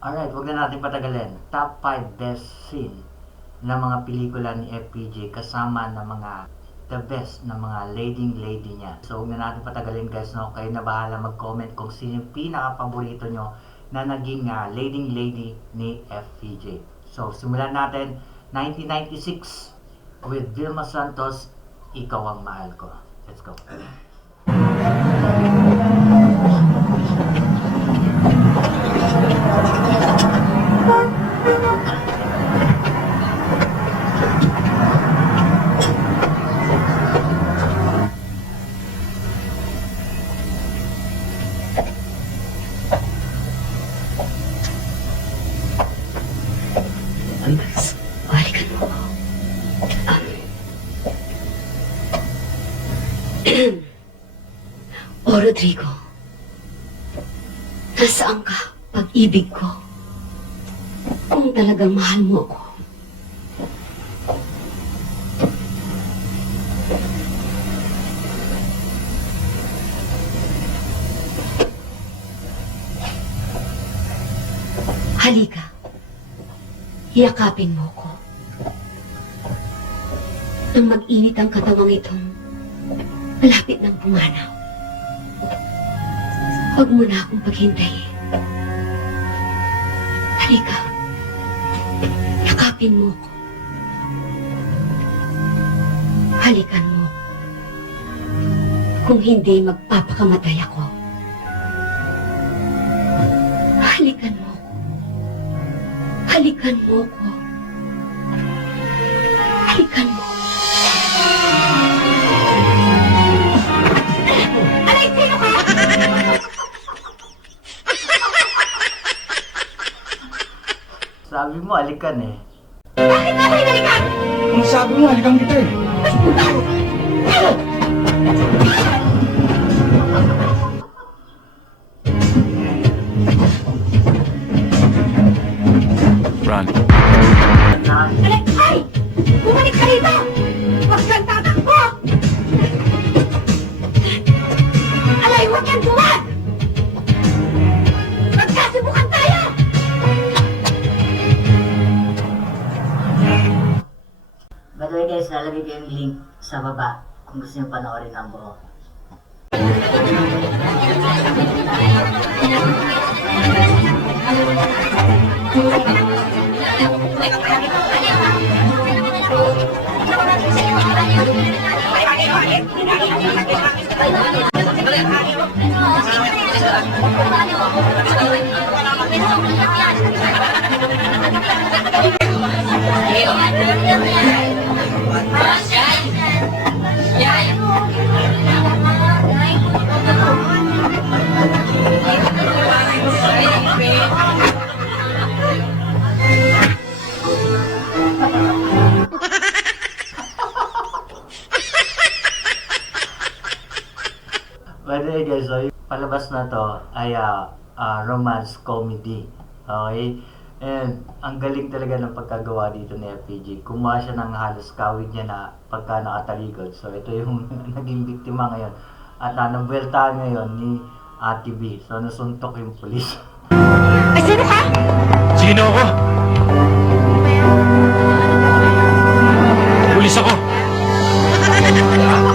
Alright, wag na natin patagalin. Top 5 best scene ng mga pelikula ni FPJ kasama ng mga the best na mga leading lady niya. So, huwag na natin patagalin guys, no? Kayo na bahala mag-comment kung sino yung pinaka-paborito nyo na naging leading lady ni FPJ. So, simulan natin 1996 with Vilma Santos, Ikaw ang Mahal Ko. Let's go. Balikan mo ako. O Rodrigo, nasaan ka, pag-ibig ko? Kung talagang mahal mo ako. Halika. Yakapin mo ko. Nang mag-init ang katawang itong malapit ng pumanaw. Huwag mo na akong paghintayin. Halika. Yakapin mo ko. Halikan mo. Kung hindi, magpapakamatay ako. Halikan mo ko. Halikan mo ko. Halikan mo. Alay, sino ka? Sabi mo, alikan eh. Bakit ako hinalikan? Ang sabi mo, halikan kita eh. Run. Alay, ay! Bumalik ka rito! Huwag kang tatakbo! Alay, huwag kang duwag! Magkasibukan tayo! By the way guys, lalagay ko yung link sa baba kung gusto nyo panoorin ang buo. By the way guys, so yung palabas na to ay romance comedy. Okay? And ang galing talaga ng pagkagawa dito ni FPJ. Kumuha siya ng halos kawit niya na pagka nakatalikod. So ito yung naging biktima ngayon. At nabueltahan ngayon ni Ate B. So nasuntok yung pulis. Ay, sino ka? Sino ako? Pulis ako!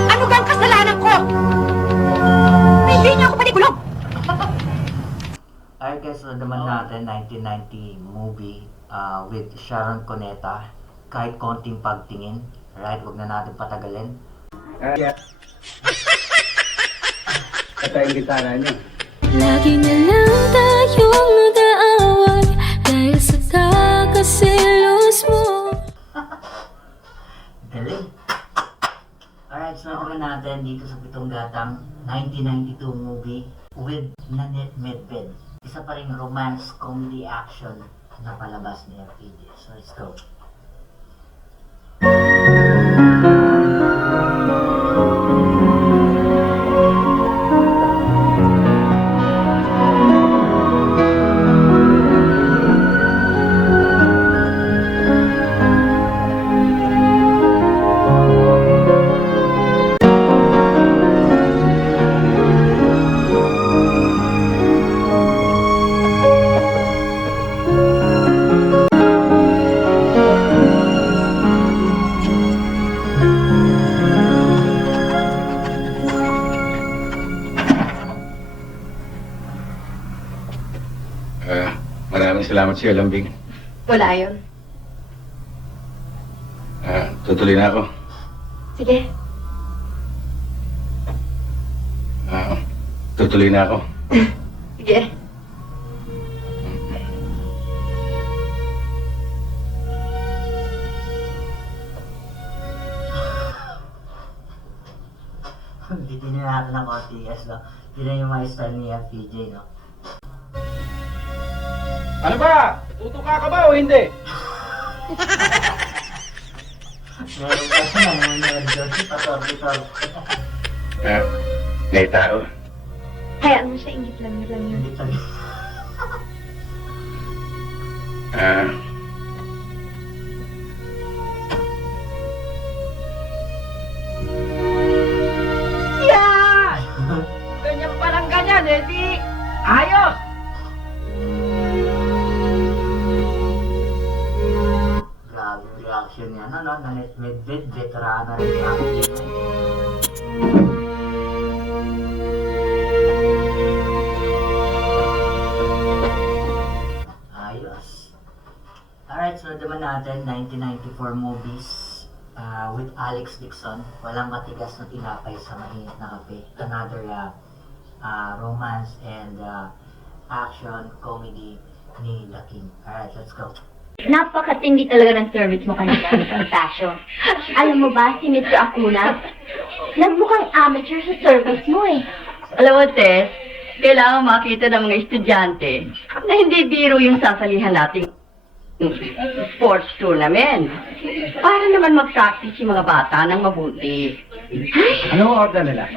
Ano ba ang kasalanan ko? Hindi niyo ako panikulong! Alright guys, so naman natin 1990 movie with Sharon Cuneta. Kahit konting pagtingin. Right, wag na natin patagalin. Ito yung gitara niya. Lagi na lang tayong nag-aaway dahil sa kakasilos mo. Galing. Alright, so naman natin dito sa Pitong Gatang 1992 movie with Nanette Medved. Isa pa ring romance, comedy, action na palabas ni FPJ. So let's go. Maraming salamat sa iyo, Lambing. Wala yun. Tutuloy na ako. Sige. Tutuloy na ako. Sige. Bitin na natin ng OTS, no? Yun na yung mga style ni FPJ, no? Ano ba? Tutuka ka ba o hindi? Meron kasi na naman yung Josie, pator-bitor. May tao. Hayaan mo siya, ingit lang yun. Hindi talaga. Yan! Ganyan parang ganyan, eh di... Ayos! Grabe yung reaction niya, no? Nalit with veterana rin sa akin. Ayos. Alright, so naman natin, 1994 movies with Alex Dixon. Walang matigas na tinapay sa mainit na kape. Another romance and action comedy ni The King. Alright, let's go. Napakatindi talaga ng service mo kanina, Mr. Tasio. Alam mo ba, si Mr. Acuna, nagmukhang amateur sa service mo eh. Alam mo, Tess, kailangan makita ng mga estudyante na hindi biro yung sasalihan nating sports tournament. Para naman mag-practice yung mga bata ng mabuti. Ano ang order nila?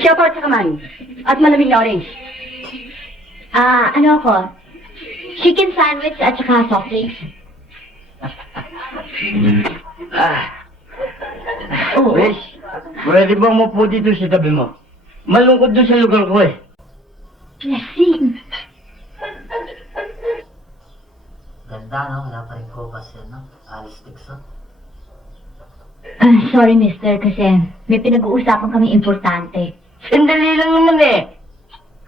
Shepherd sa kaman at malamig na orange. Ano ako? Chicken sandwich at saka soft drinks. Wes, pwede bang mapo dito sa tabi mo? Malungkot doon sa lugar ko eh. Lasing. Ganda, no? Wala pa rin kopas yan, no? Alex Dixon. Sorry, mister, kasi may pinag-uusapan kami importante. Sandali lang naman eh.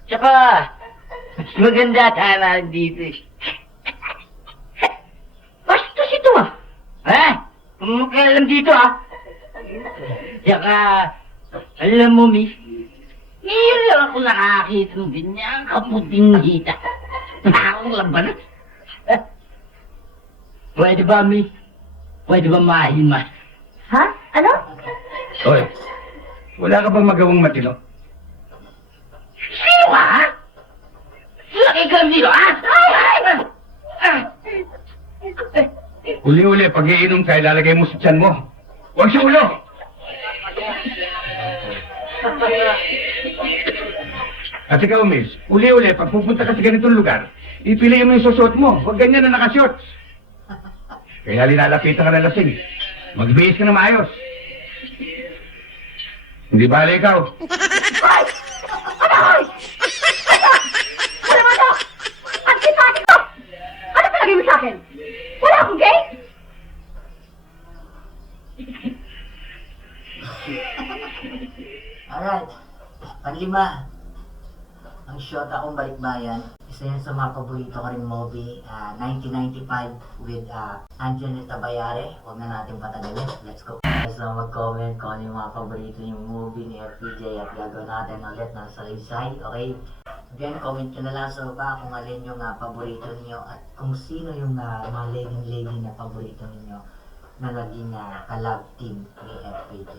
Tsaka, mas maganda tayo dito eh. Bastos ito ah. Kung makialam dito ah. Tsaka, alam mo, miss, ngayon lang ako nakakita ng ganyang kaputing hita. Akong laban. Pwede ba, miss? Pwede ba mahimas? Ha? Ano? Hoy, wala ka bang magawang matino? Sino ka? Laki ka lang dito, ah! Uli-uli, pag iinom ka, ilalagay mo sa tiyan mo. Huwag sa ulo! At ikaw, miss, uli-uli, pag pupunta ka sa ganitong lugar, ipiliin mo yung susuot mo. Huwag ganyan na nakashorts. Kaya linalapitan ka na lasing. Magbihis ka na maayos. Hindi bala ikaw. Ano mo ito? Ang sipati ko! Ano palagay mo sa akin? Wala akong gay? Alright. Panlima. Ang shot akong balikbayan. Isa yan sa mga paborito ko ring movie. 1995 with Angelina Bayare. Huwag na natin patagalin. Let's go. So mag-comment kung ano yung mga paborito yung movie ni FPJ at gagawin natin ulit ng salaysay. Okay? Again, comment nyo na lang sa baba kung alin yung paborito niyo at kung sino yung mga leading lady na paborito niyo na naging ka-love team ni FPJ.